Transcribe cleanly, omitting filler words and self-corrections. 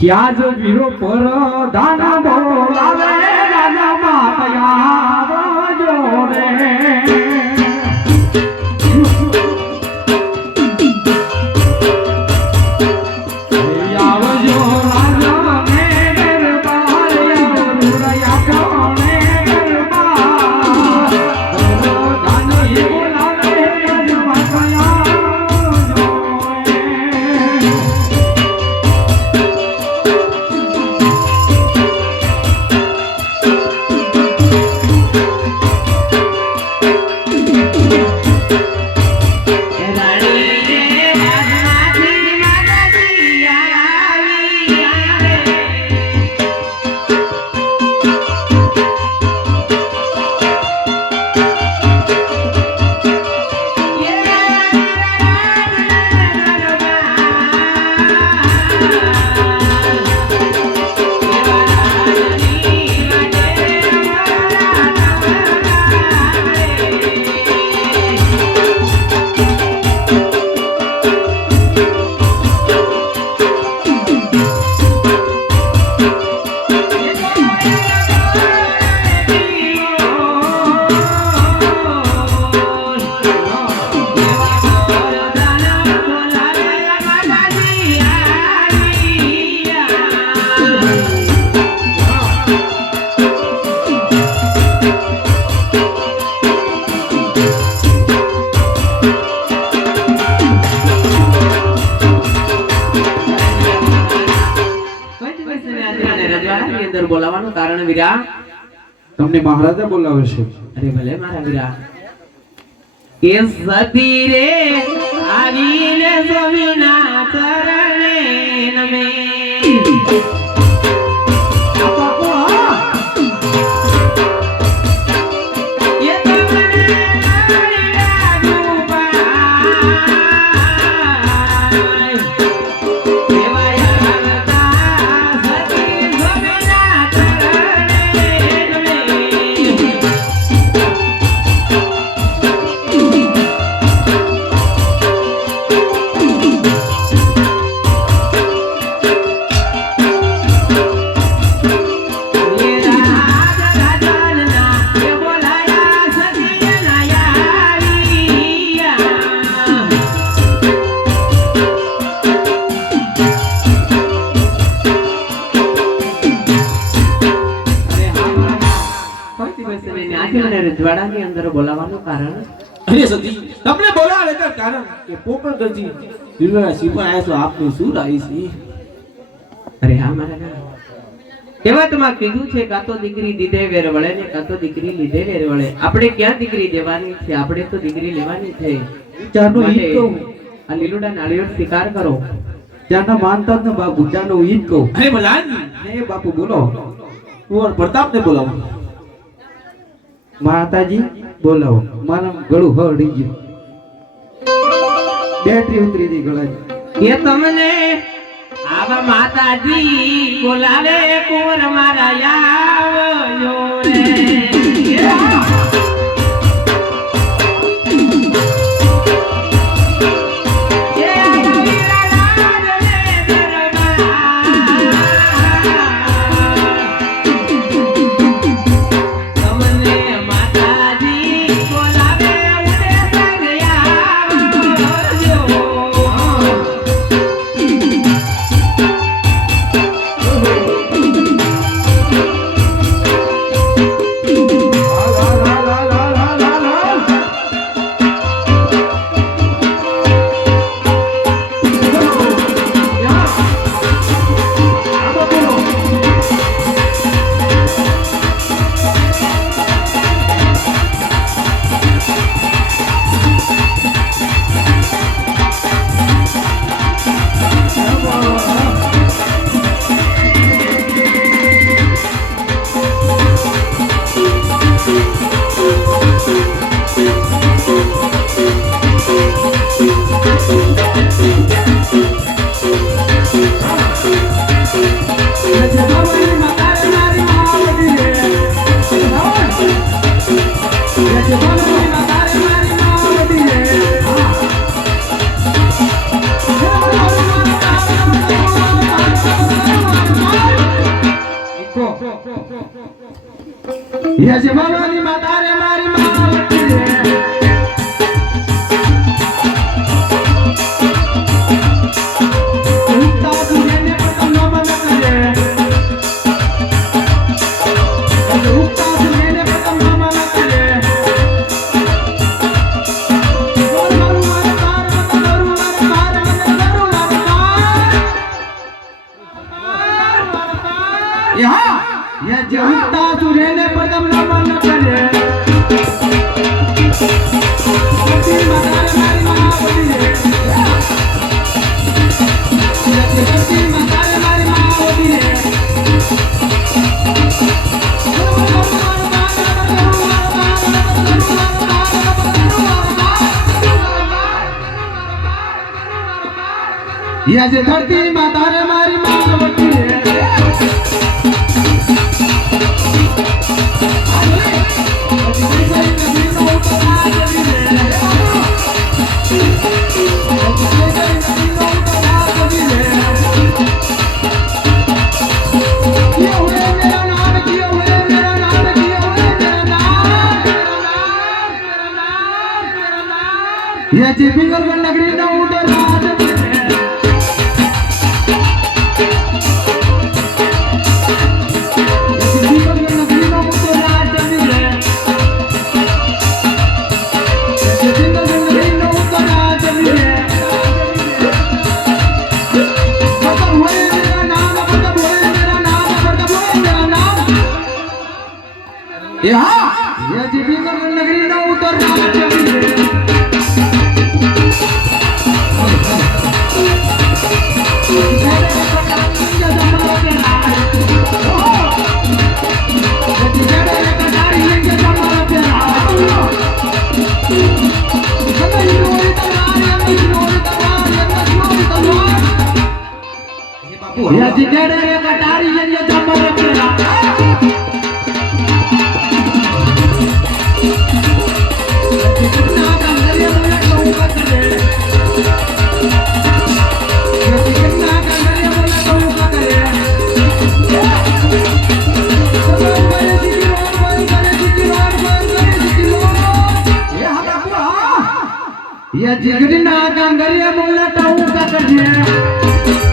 ક્યાં જો વીરો પર દાના બોલાવે દાના માતયા જોડે બોલાવવાનું કારણ વીરા તમને મહારાજા બોલાવે છે. અરે ભલે મારા વીરા કે સતી રે આવીને સ્વામીના ચરણે નમે રજવાડાની અંદર બોલાવવાનું કારણ અરે સતી તમને બોલાવે કે કારણ કે પોપટ ગજી દિલના સિપાઈ આયા છો આપની શું રાઈ છે. અરે હા મારા ના કહેવતમાં કીધું છે કાં તો દીકરી દીધે વેર વળે ને કાં તો દીકરી લીધે વેર વળે. આપણે ક્યાં દીકરી દેવાની છે, આપણે તો દીકરી લેવાની છે. ચાનો ઈદ કહું આ લીલુડા નાળિયેર સ્વીકાર કરો. ચાના માનતા ને બાપુ ચાનો ઈદ કહું. અરે મલાજી ને બાપુ બોલો. કુંવર પ્રતાપને બોલાવો. માતાજી બોલાવો. મારા ગળું હળી ગયું, બેટરી ઉતરી ગઈ ગળાની. કે તમને આવા માતાજી બોલાવે કુંવર મારા આવજો રે. યજમાની માતા રે મારી માવતી રે ઉત્તા દુનિયાને પ્રથમ ન કરે ઉત્તા દુનિયાને પ્રથમ ન કરે ये जो उठता सुरेने पदम नमन करे सती मातारे मारी मावती रे सती मातारे मारी मावती रे ये जो धरती मातारे मारी मावती रे ये चिपिंगल नगरी ना उधर राज ये चिपिंगल नगरी ना उधर राज या जिगड़े कटारी ये जमर तेरा कितना कंगरिया मुझे कहूँगा करे कितना कंगरिया मुझे कहूँगा करे ये जिगड़ी ना कंगरिया मुझे कहूँगा करे